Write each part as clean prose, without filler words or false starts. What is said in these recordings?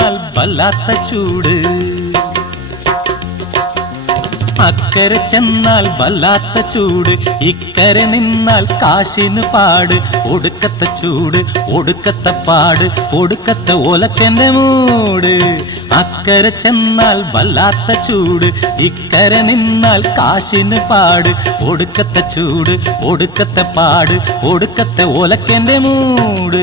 ചെന്നാൽ വല്ലാത്ത ചൂട്, അക്കരെ ചെന്നാൽ വല്ലാത്ത ചൂട്, ഇക്കരെ നിന്നാൽ കാശിന് പാട്. ഒടുക്കത്തെ ചൂട്, ഒടുക്കത്തെ പാട്, ഒടുക്കത്തെ ഓലക്കന്റെ മൂട്. അക്കരെ ചെന്നാൽ വല്ലാത്ത ചൂട്, ഇക്കരെ നിന്നാൽ കാശിന് പാട്. ഒടുക്കത്തെ ചൂട്, ഒടുക്കത്തെ പാട്, ഒടുക്കത്തെ ഓലക്കന്റെ മൂട്.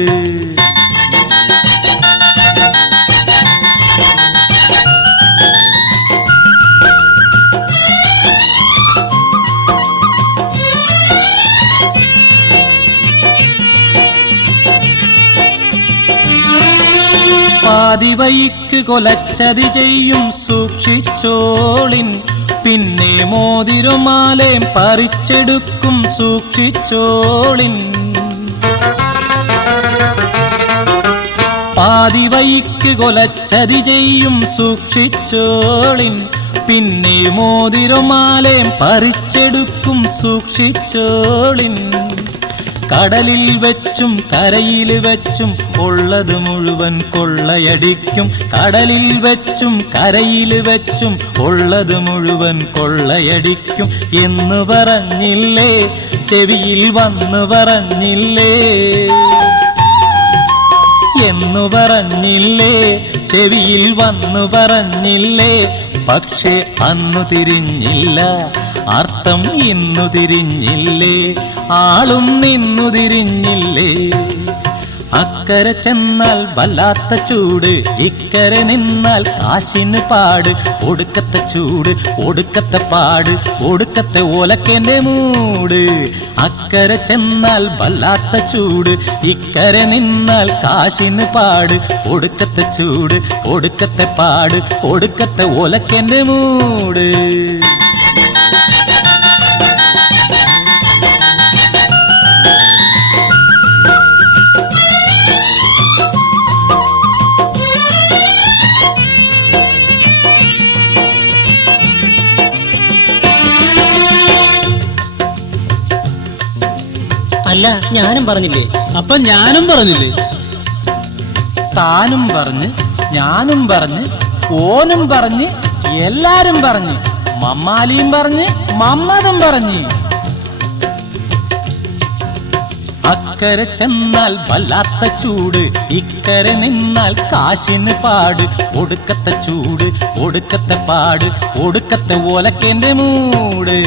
പാതിവയ്ക്ക് കൊലച്ചതി ചെയ്യും സൂക്ഷിച്ചോളിൻ, പിന്നെ മോതിരമാലയും പറിച്ചെടുക്കും സൂക്ഷിച്ചോളിൻ. പാതിവയ്ക്ക് കൊലച്ചതി ചെയ്യും സൂക്ഷിച്ചോളിൻ, പിന്നെ മോതിരമാലയും പറിച്ചെടുക്കും സൂക്ഷിച്ചോളിൻ. കടലിൽ വെച്ചും കരയിൽ വെച്ചും ഉള്ളത് മുഴുവൻ കൊള്ളയടിക്കും. കടലിൽ വെച്ചും കരയിൽ വെച്ചും ഉള്ളത് മുഴുവൻ കൊള്ളയടിക്കും എന്ന് പറഞ്ഞില്ലേ, ചെവിയിൽ വന്നു പറഞ്ഞില്ലേ, എന്നു പറഞ്ഞില്ലേ, ചെവിയിൽ വന്നു പറഞ്ഞില്ലേ. പക്ഷേ അന്നു തിരിഞ്ഞില്ല, അർത്ഥം ഇന്നു തിരിഞ്ഞില്ലേ, ആളും നിന്നു തിരിഞ്ഞില്ലേ. അക്കരെ ചെന്നാൽ വല്ലാത്ത ചൂട്, ഇക്കരെ നിന്നാൽ കാശിന് പാട്. ഒടുക്കത്തെ ചൂട്, ഒടുക്കത്തെ പാട്, ഒടുക്കത്തെ ഓലക്കന്റെ മൂട്. അക്കരെ ചെന്നാൽ വല്ലാത്ത ചൂട്, ഇക്കരെ നിന്നാൽ കാശിന് പാട്. ഒടുക്കത്തെ ചൂട്, ഒടുക്കത്തെ പാട്, ഒടുക്കത്തെ ഓലക്കന്റെ മൂട്. അല്ല, ഞാനും പറഞ്ഞില്ലേ? അപ്പൊ ഞാനും പറഞ്ഞില്ലേ? താനും പറഞ്ഞ്, ഞാനും പറഞ്ഞ്, ഓനും പറഞ്ഞ്, എല്ലാരും പറഞ്ഞ്, മമ്മാലിയും പറഞ്ഞ്, മമ്മതും പറഞ്ഞ്. അക്കരെ ചെന്നാൽ വല്ലാത്ത ചൂട്, ഇക്കരെ നിന്നാൽ കാശിന് പാട്. ഒടുക്കത്തെ ചൂട്, ഒടുക്കത്തെ പാട്, ഒടുക്കത്തെ ഓലക്കന്റെ മൂട്.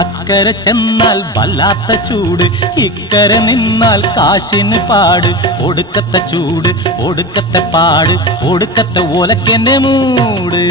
അക്കരെ ചെന്നാൽ വല്ലാത്ത ചൂട്, ഇക്കരെ നിന്നാൽ കാശിന് പാട്. ഒടുക്കത്തെ ചൂട്, ഒടുക്കത്തെ പാട്, ഒടുക്കത്തെ ഓലക്കന്റെ മൂട്.